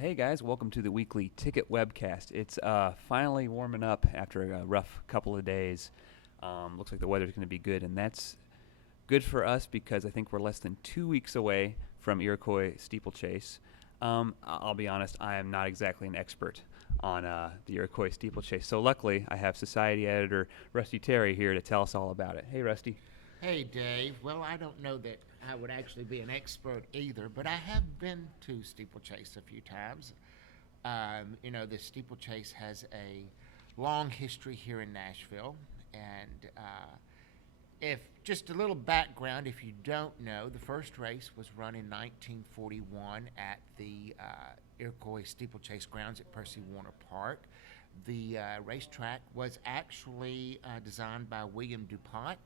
Hey guys, welcome to the weekly ticket webcast. It's finally warming up after a rough couple of days. Looks like the weather's going to be good, and that's good for us because I think we're less than 2 weeks away from Iroquois Steeplechase. I'll be honest, I am not exactly an expert on the Iroquois Steeplechase, so luckily I have Society editor Rusty Terry here to tell us all about it. Hey, Rusty. Hey, Dave. Well, I don't know that I would actually be an expert either, but I have been to Steeplechase a few times. The Steeplechase has a long history here in Nashville, and if just a little background, if you don't know, the first race was run in 1941 at the Iroquois Steeplechase grounds at Percy Warner Park. The racetrack was actually designed by William DuPont,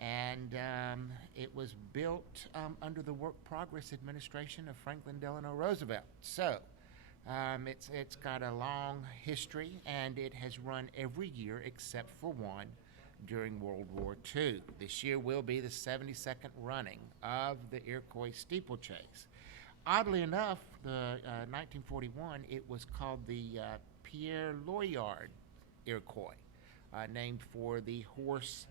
and it was built under the Work Progress administration of Franklin Delano Roosevelt. So it's got a long history, and it has run every year except for one during World War II. This year will be the 72nd running of the Iroquois Steeplechase. Oddly enough, the 1941, it was called the Pierre Loyard Iroquois, named for the horse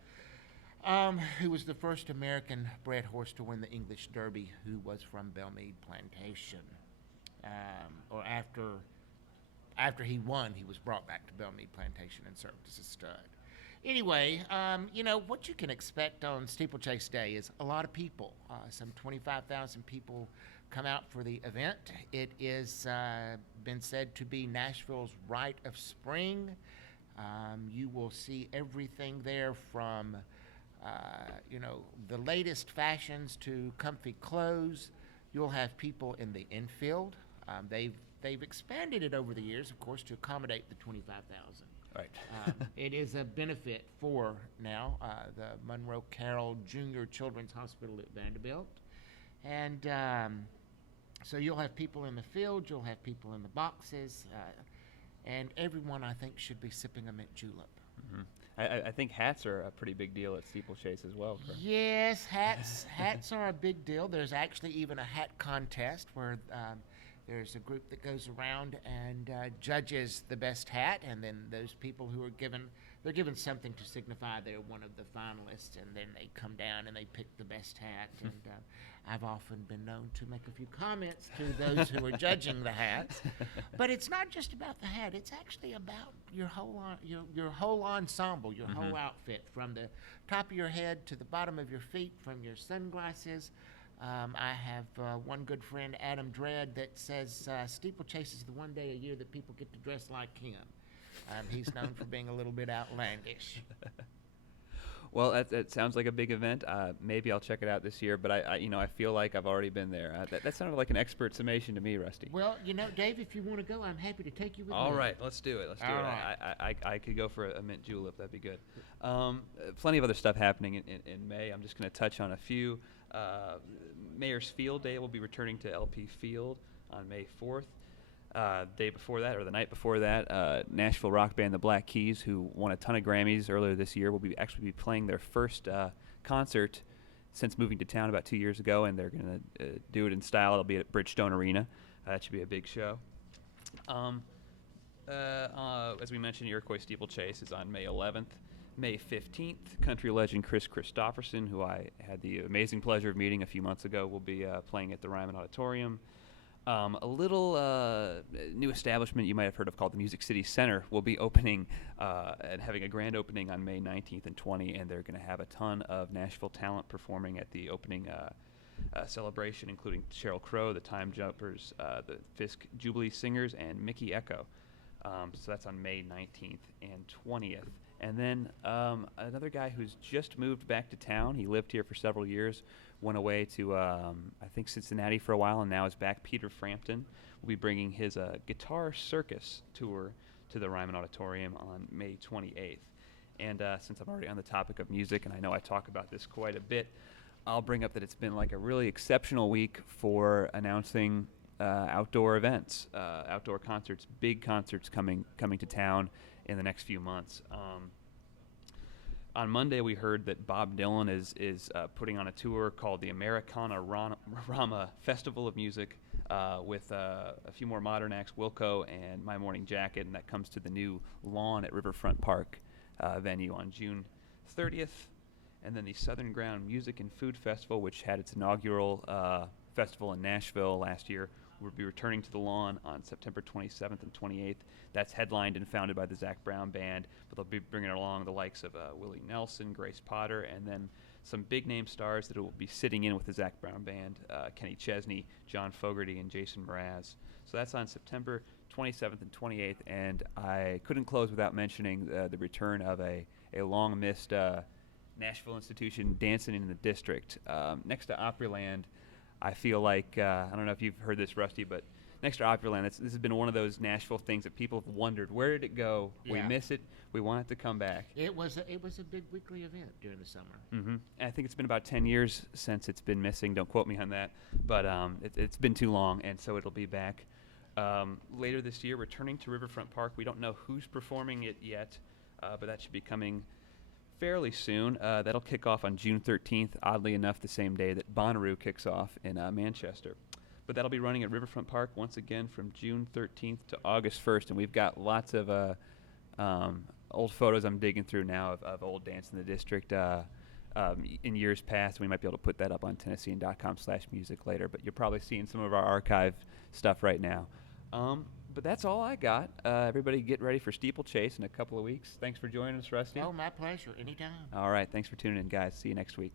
who was the first American-bred horse to win the English Derby, who was from Belmead Plantation. Or after he won, he was brought back to Belmead Plantation and served as a stud. Anyway, what you can expect on Steeplechase Day is a lot of people. Some 25,000 people come out for the event. It is been said to be Nashville's rite of spring. You will see everything there from the latest fashions to comfy clothes. You'll have people in the infield. They've expanded it over the years, of course, to accommodate the 25,000. Right. It is a benefit for now the Monroe Carroll Jr. Children's Hospital at Vanderbilt, and so you'll have people in the field, you'll have people in the boxes, and everyone I think should be sipping a mint julep. Mm-hmm. I think hats are a pretty big deal at Steeplechase as well. Correct? Yes, hats are a big deal. There's actually even a hat contest where there's a group that goes around and judges the best hat, and then those people who are given something to signify they're one of the finalists, and then they come down and they pick the best hat. And I've often been known to make a few comments to those who are judging the hats. But it's not just about the hat; it's actually about your whole ensemble, your whole outfit, from the top of your head to the bottom of your feet, from your sunglasses. I have one good friend, Adam Dredd, that says Steeplechase is the one day a year that people get to dress like him. He's known for being a little bit outlandish. Well, that sounds like a big event. Maybe I'll check it out this year, but I feel like I've already been there. That sounded like an expert summation to me, Rusty. Well, Dave, if you want to go, I'm happy to take you with me. All right, let's do it. All right. I could go for a mint julep. That'd be good. Plenty of other stuff happening in May. I'm just going to touch on a few. Mayor's Field Day will be returning to LP Field on May 4th. Day before that, or the night before that, Nashville rock band The Black Keys, who won a ton of Grammys earlier this year, will actually be playing their first concert since moving to town about 2 years ago, and they're going to do it in style. It'll be at Bridgestone Arena. That should be a big show. As we mentioned, Iroquois Steeplechase is on May 11th. May 15th, country legend Chris Christopherson, who I had the amazing pleasure of meeting a few months ago, will be playing at the Ryman Auditorium. A little new establishment you might have heard of called the Music City Center will be opening and having a grand opening on May 19th and 20th, and they're going to have a ton of Nashville talent performing at the opening celebration, including Sheryl Crow, the Time Jumpers, the Fisk Jubilee Singers, and Mickey Echo. So that's on May 19th and 20th. And then another guy who's just moved back to town. He lived here for several years, went away to, I think, Cincinnati for a while, and now is back. Peter Frampton will be bringing his Guitar Circus tour to the Ryman Auditorium on May 28th. And since I'm already on the topic of music, and I know I talk about this quite a bit, I'll bring up that it's been like a really exceptional week for announcing outdoor events, outdoor concerts, big concerts coming to town in the next few months. On Monday, we heard that Bob Dylan is putting on a tour called the Americana Rama Festival of Music with a few more modern acts, Wilco and My Morning Jacket, and that comes to the new lawn at Riverfront Park venue on June 30th. And then the Southern Ground Music and Food Festival, which had its inaugural festival in Nashville last year, will be returning to the lawn on September 27th and 28th. That's headlined and founded by the Zach Brown Band, but they'll be bringing along the likes of Willie Nelson, Grace Potter, and then some big-name stars that will be sitting in with the Zach Brown Band, Kenny Chesney, John Fogerty, and Jason Mraz. So that's on September 27th and 28th, and I couldn't close without mentioning the return of a long-missed Nashville institution, Dancin in the Disctrict. Next to Opryland, I feel like, I don't know if you've heard this, Rusty, but next to Opryland, this has been one of those Nashville things that people have wondered, where did it go? Yeah. We miss it. We want it to come back. It was a big weekly event during the summer. Mm-hmm. I think it's been about 10 years since it's been missing. Don't quote me on that. But it's been too long, and so it'll be back later this year, returning to Riverfront Park. We don't know who's performing it yet, but that should be coming fairly soon. That'll kick off on June 13th, oddly enough, the same day that Bonnaroo kicks off in Manchester. But that'll be running at Riverfront Park once again from June 13th to August 1st, and we've got lots of old photos I'm digging through now of old Dance in the Disctrict in years past. We might be able to put that up on Tennessean.com/music later, but you're probably seeing some of our archive stuff right now. But that's all I got. Everybody get ready for Steeplechase in a couple of weeks. Thanks for joining us, Rusty. Oh, my pleasure. Anytime. All right. Thanks for tuning in, guys. See you next week.